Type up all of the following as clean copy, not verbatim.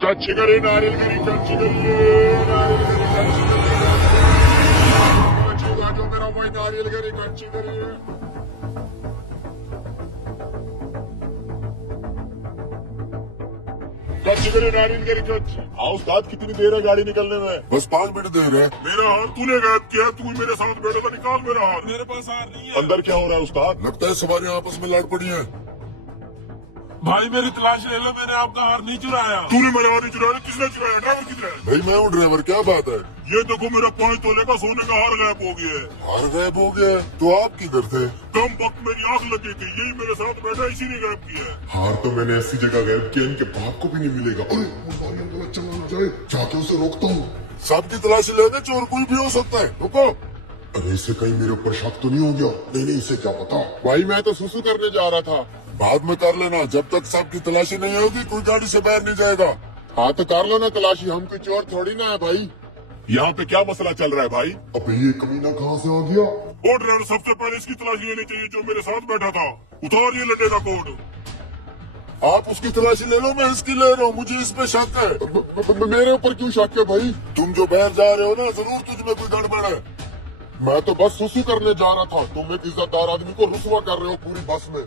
कच्चिगरी नारियलगिरी कच्चिगरी नारियलगिरी कच्चिगरी जो मेरा भाई नारियलगिरी कच्चिगरी कच्चिगरी नारियलगिरी कच्ची। हाँ उस्ताद, कितनी देर है गाड़ी निकलने में? बस 5 मिनट देर है। मेरा हार तूने गायब किया, तू मेरे साथ बैठा था, निकाल मेरा हार। मेरे पास हार नहीं है। अंदर क्या हो रहा है उस्ताद? लगता है सवारियां आपस में लड़ पड़ी हैं। भाई मेरी तलाश ले लो, मैंने आपका हार नहीं चुराया। तूने मेरा हार नहीं चुराया, किसने चुराया? ड्राइवर किधर है? भाई मैं हूँ ड्राइवर, क्या बात है? ये देखो मेरा 5 तोले का सोने का हार गायब हो गया है। हार गायब हो गया है? तो आप किधर थे? कम वक्त मेरी आंख लगी थी, यही मेरे साथ बैठा, इसी ने गायब किया है। हार तो मैंने ऐसी जगह गायब किया इनके बाप को भी नहीं मिलेगा। अरे वो नारियल गलत चला ना जाए, जाके उसे रोकता हूँ। सबकी तलाशी लेने चोर कोई भी हो सकता है, रुको। अरे इसे कहीं मेरे ऊपर शक तो नहीं हो गया? नहीं इसे क्या पता। भाई मैं तो सुसु करने जा रहा था। बाद में कर लेना, जब तक सबकी तलाशी नहीं होगी कोई गाड़ी से बाहर नहीं जाएगा। हाँ तो कर लेना तलाशी, हम कोई चोर थोड़ी ना है भाई। यहाँ पे क्या मसला चल रहा है भाई? अबे ये कमीना कहाँ से आ गया? वो ड्राइवर, सबसे पहले इसकी तलाशी लेनी चाहिए जो मेरे साथ बैठा था। उतार ये लड्डे का कोड। आप उसकी तलाशी ले लो, मैं इसकी ले रहा हूँ, मुझे इस पे शक है। मेरे ऊपर क्यों शक है भाई? तुम जो बाहर जा रहे हो ना, जरूर तुझ में कोई गड़बड़ है। मैं तो बस सुसु करने जा रहा था, तुम एक इज्जतदार आदमी को रुसवा कर रहे हो पूरी बस में।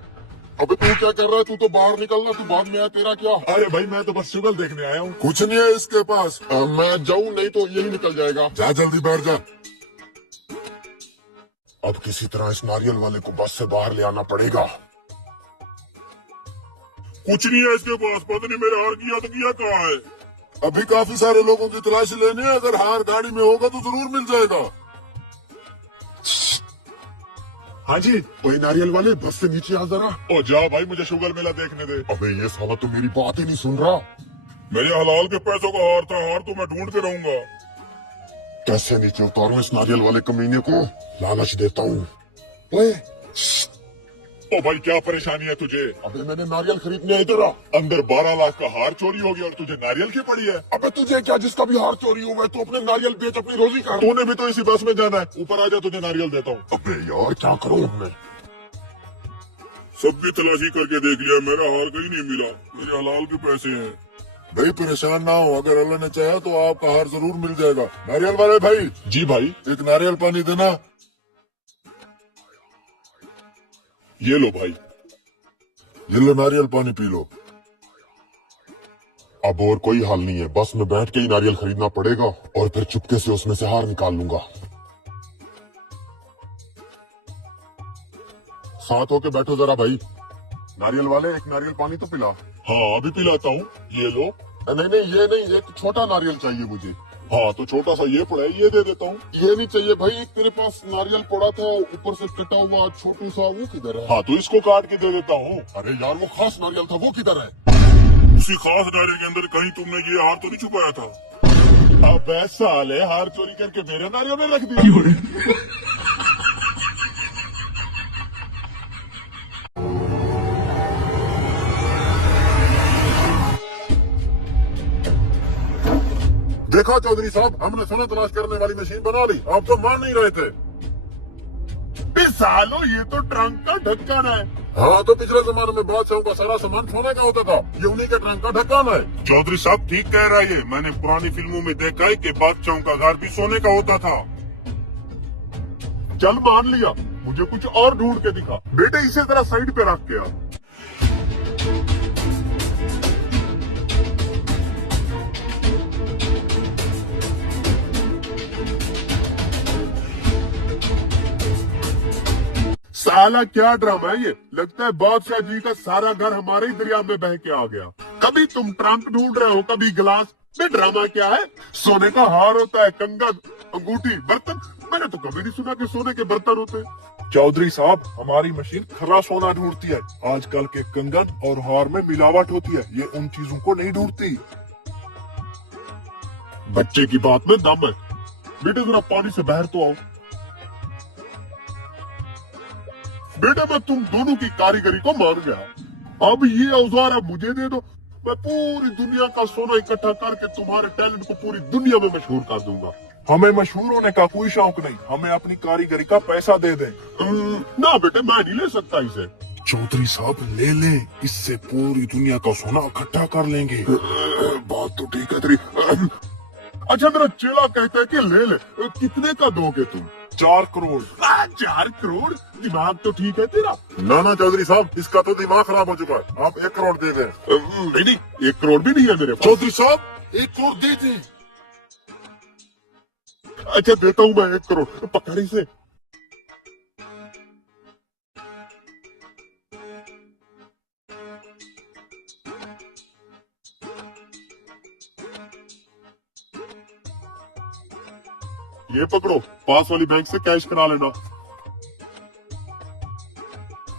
अबे तू क्या कर रहा है? तू तो बाहर निकलना, तू बाद में आया, तेरा क्या? अरे भाई मैं तो बस शुगल देखने आया हूँ। कुछ नहीं है इसके पास। मैं जाऊँ नहीं तो यही निकल जाएगा। जा जल्दी बैठ जा। अब किसी तरह इस नारियल वाले को बस से बाहर ले आना पड़ेगा। कुछ नहीं है इसके पास, पता नहीं मेरे हार की यादगिया कहाँ है। अभी काफी सारे लोगों की तलाशी लेनी है, अगर हार गाड़ी में होगा तो जरूर मिल जाएगा। हाँ जी। वही नारियल वाले, बस से नीचे आ जरा। ओ जा भाई, मुझे शुगर मेला देखने दे। अबे ये साला तो मेरी बात ही नहीं सुन रहा। मेरे हलाल के पैसों का हार था, हार तो मैं ढूंढते रहूंगा। कैसे नीचे उतारूं इस नारियल वाले कमीने को? लालच देता हूँ। ओए ओ भाई क्या परेशानी है तुझे? अबे मैंने नारियल खरीदने इधर आ। अंदर 12 लाख का हार चोरी हो गया और तुझे नारियल की पड़ी है। अबे तुझे क्या, जिसका भी हार चोरी हुआ है तो अपने नारियल बेच अपनी रोजी कर। तूने भी तो इसी बस में जाना है, ऊपर आ जा, तुझे नारियल देता हूँ। अबे यार क्या करूं अब मैं? सबकी तलाशी करके देख लिया, मेरा हार कहीं नहीं मिला। मेरे हलाल के पैसे हैं। भाई परेशान ना हो, अगर अल्लाह ने चाहा तो आपका हार जरूर मिल जाएगा। नारियल वाले भाई। जी भाई। एक नारियल पानी देना। ये लो भाई। ये लो नारियल पानी पी लो। अब और कोई हाल नहीं है, बस में बैठ के ही नारियल खरीदना पड़ेगा और फिर चुपके से उसमें से हार निकाल लूंगा। साथ होके बैठो जरा भाई। नारियल वाले एक नारियल पानी तो पिला। हाँ अभी पिलाता हूँ, ये लो। नहीं ये नहीं, एक छोटा नारियल चाहिए मुझे। हाँ तो छोटा सा ये पड़ा है, ये दे देता हूँ। ये नहीं चाहिए भाई, एक तेरे पास नारियल पड़ा था ऊपर से कटा हुआ छोटू सा, वो किधर है? हाँ तो इसको काट के दे देता हूँ। अरे यार वो खास नारियल था, वो किधर है? उसी खास नारियल के अंदर कहीं तुमने ये हार तो नहीं छुपाया था? अब साले हार चोरी करके मेरे नारियल में रख दिया। देखा चौधरी साहब, हमने सोना तलाश करने वाली मशीन बना ली, आप तो मान नहीं रहे थे। सालो ये तो ट्रंक का ढक्कन है। हाँ तो पिछले जमाने में बादशाहों का सारा सामान सोने का होता था, ये उन्हीं के ट्रंक का ढक्कन है। चौधरी साहब ठीक कह रहा है, मैंने पुरानी फिल्मों में देखा है कि बादशाहों का घर भी सोने का होता था। चल मान लिया, मुझे कुछ और ढूंढ के दिखा। बेटे इसे जरा साइड पे रख के आ। साला क्या ड्रामा है ये, लगता है बादशाह जी का सारा घर हमारे ही दरिया में बह के आ गया। कभी तुम ट्रंक ढूंढ रहे हो, कभी गिलास। में ड्रामा क्या है? सोने का हार होता है, कंगन, अंगूठी, बर्तन। मैंने तो कभी नहीं सुना कि सोने के बर्तन होते। चौधरी साहब हमारी मशीन खरा सोना ढूंढती है, आजकल के कंगन और हार में मिलावट होती है, ये उन चीजों को नहीं ढूंढती। बच्चे की बात में दम है। बेटे जरा पानी से बाहर तो आओ। बेटा मैं तुम दोनों की कारीगरी को मान गया, अब ये औजार अब मुझे दे दो, मैं पूरी दुनिया का सोना इकट्ठा करके तुम्हारे टैलेंट को पूरी दुनिया में मशहूर कर दूंगा। हमें मशहूर होने का कोई शौक नहीं, हमें अपनी कारीगरी का पैसा दे दे। ना बेटे मैं नहीं ले सकता इसे। चौधरी साहब ले ले, इससे पूरी दुनिया का सोना इकट्ठा कर लेंगे। बात तो ठीक है तेरी। अच्छा मेरा चेला कहता है कि ले ले, कितने का दोगे तुम? 4 करोड़। 4 करोड़? दिमाग तो ठीक है तेरा। ना ना चौधरी साहब, इसका तो दिमाग खराब हो चुका है, आप 1 करोड़ दे दें। नहीं नहीं, 1 करोड़ भी नहीं है मेरे पास। चौधरी साहब 1 करोड़ दे दें। अच्छा देता हूँ मैं 1 करोड़, पकड़ी से। ये पकड़ो, पास वाली बैंक से कैश करा लेना।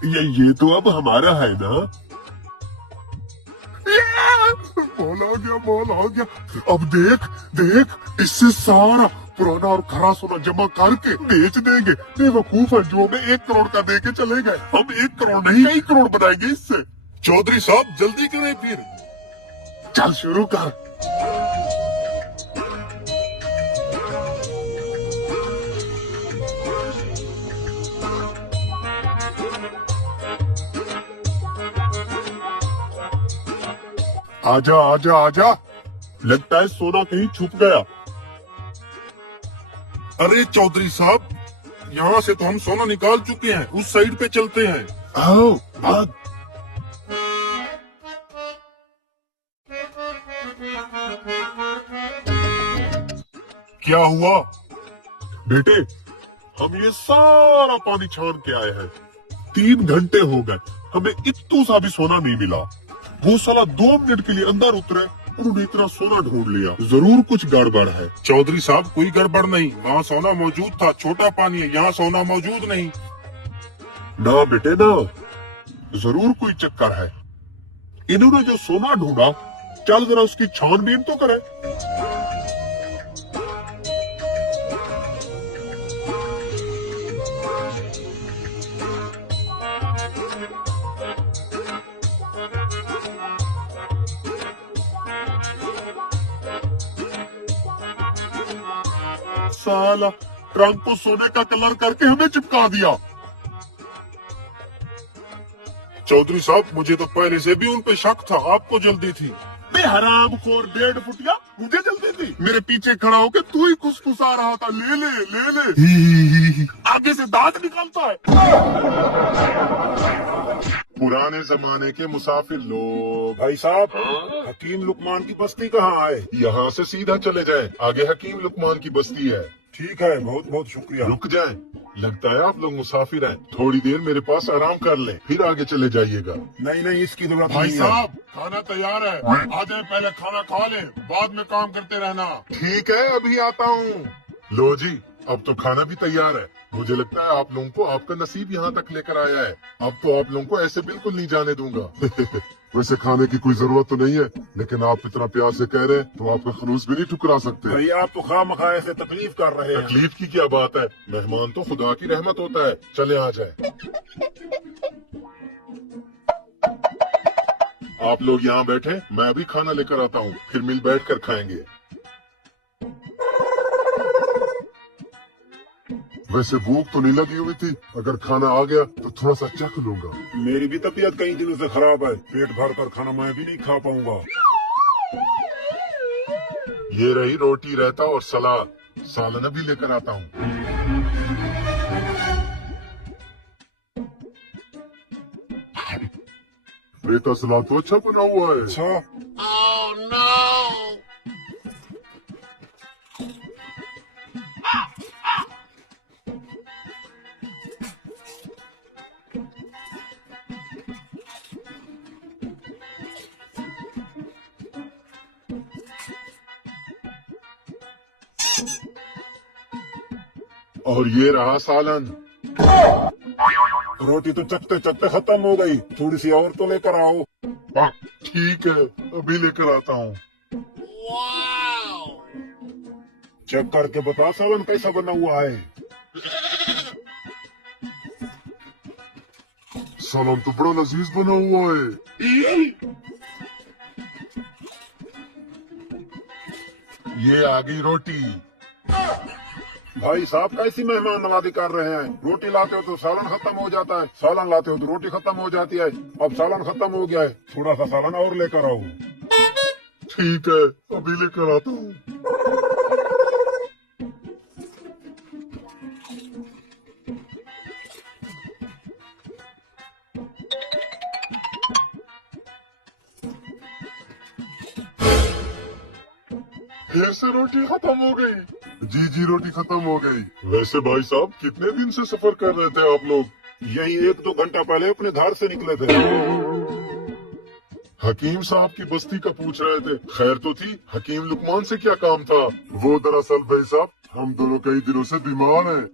ये तो अब हमारा है ना। बॉल आ गया, बॉल आ गया। अब देख देख, इससे सारा पुराना और खरा सोना जमा करके बेच देंगे। बेवकूफ है, जो हमें 1 करोड़ का दे के चले गए, हम 1 करोड़ नहीं कई करोड़ बनाएंगे इससे। चौधरी साहब जल्दी करें फिर। चल शुरू कर। आजा आजा आजा, लगता है सोना कहीं छुप गया। अरे चौधरी साहब, यहाँ से तो हम सोना निकाल चुके हैं, उस साइड पे चलते हैं। आओ भाग। क्या हुआ? बेटे, हम ये सारा पानी छान के आए हैं। 3 घंटे हो गए, हमें इत्तू सा भी सोना नहीं मिला। वो साला 2 मिनट के लिए अंदर उतरे, उन्होंने इतना सोना ढूंढ लिया। जरूर कुछ गड़बड़ है। चौधरी साहब कोई गड़बड़ नहीं, वहाँ सोना मौजूद था, छोटा पानी है, यहाँ सोना मौजूद नहीं। ना बेटे ना, जरूर कोई चक्कर है। इन्होंने जो सोना ढूंढा, चल जरा उसकी छानबीन तो करें। साला ट्रंक को सोने का कलर करके हमें चिपका दिया। चौधरी साहब मुझे तो पहले से भी उन पे शक था, आपको जल्दी थी। हराम खोर 1.5 फुटिया, मुझे जल्दी थी। मेरे पीछे खड़ा होकर तू ही खुसखुसा रहा था, ले ले ले ले। आगे से दांत निकलता है। पुराने जमाने के मुसाफिर लोग। भाई साहब, हकीम लुकमान की बस्ती कहाँ है? यहाँ से सीधा चले जाएं, आगे हकीम लुकमान की बस्ती है। ठीक है, बहुत बहुत शुक्रिया। रुक जाएं, लगता है आप लोग मुसाफिर हैं। थोड़ी देर मेरे पास आराम कर लें, फिर आगे चले जाइएगा। नहीं नहीं, इसकी जरूरत भाई नहीं साहब, खाना तैयार है, आ जाए, पहले खाना खा ले, बाद में काम करते रहना। ठीक है, अभी आता हूँ। लो जी, अब तो खाना भी तैयार है। मुझे लगता है आप लोगों को आपका नसीब यहाँ तक लेकर आया है। अब तो आप लोगों को ऐसे बिल्कुल नहीं जाने दूंगा। वैसे खाने की कोई जरूरत तो नहीं है, लेकिन आप इतना प्यार से कह रहे हैं तो आपका खलूस भी नहीं ठुकरा सकते। भाई आप तो खामखा ऐसे तकलीफ कर रहे हैं। तकलीफ की क्या बात है, मेहमान तो खुदा की रहमत होता है। चले आ जाए। आप लोग यहाँ बैठे, मैं अभी खाना लेकर आता हूँ, फिर मिल बैठ कर खाएंगे। वैसे भूख तो नहीं लगी हुई थी, अगर खाना आ गया तो थोड़ा सा चख लूंगा। मेरी भी तबीयत कई दिनों से खराब है, पेट भर कर खाना मैं भी नहीं खा पाऊंगा। ये रही रोटी, रायता और सलाद, सालन भी लेकर आता हूँ। रायता सलाद तो अच्छा बना हुआ है। अच्छा, और ये रहा सालन। रोटी तो चखते चखते खत्म हो गई, थोड़ी सी और तो लेकर आओ। ठीक है, अभी लेकर आता हूँ। चेक करके बता सालन कैसा बना हुआ है। सालन तो बड़ा लजीज बना हुआ है। ये आ गई रोटी। भाई साहब कैसी मेहमान नवाजी कर रहे हैं। रोटी लाते हो तो सालन खत्म हो जाता है, सालन लाते हो तो रोटी खत्म हो जाती है। अब सालन खत्म हो गया है, थोड़ा सा सालन और लेकर आओ। ठीक है, अभी लेकर आता हूँ। फिर से रोटी खत्म हो गई। जी जी, रोटी खत्म हो गई। वैसे भाई साहब, कितने दिन से सफर कर रहे थे आप लोग? यही 1-2 घंटा पहले अपने घर से निकले थे। हकीम साहब की बस्ती का पूछ रहे थे। खैर तो थी, हकीम लुकमान से क्या काम था? वो दरअसल भाई साहब, हम दोनों कई दिनों से बीमार हैं।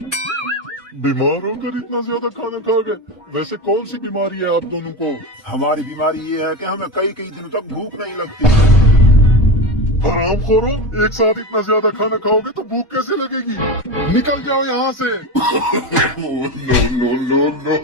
बीमार होकर इतना ज्यादा खाना खा गए? वैसे कौन सी बीमारी है आप दोनों को? हमारी बीमारी ये है कि हमें कई दिनों तक भूख नहीं लगती। हरामखोरों, एक साथ इतना ज्यादा खाना खाओगे तो भूख कैसे लगेगी? निकल जाओ यहाँ से। No no no no.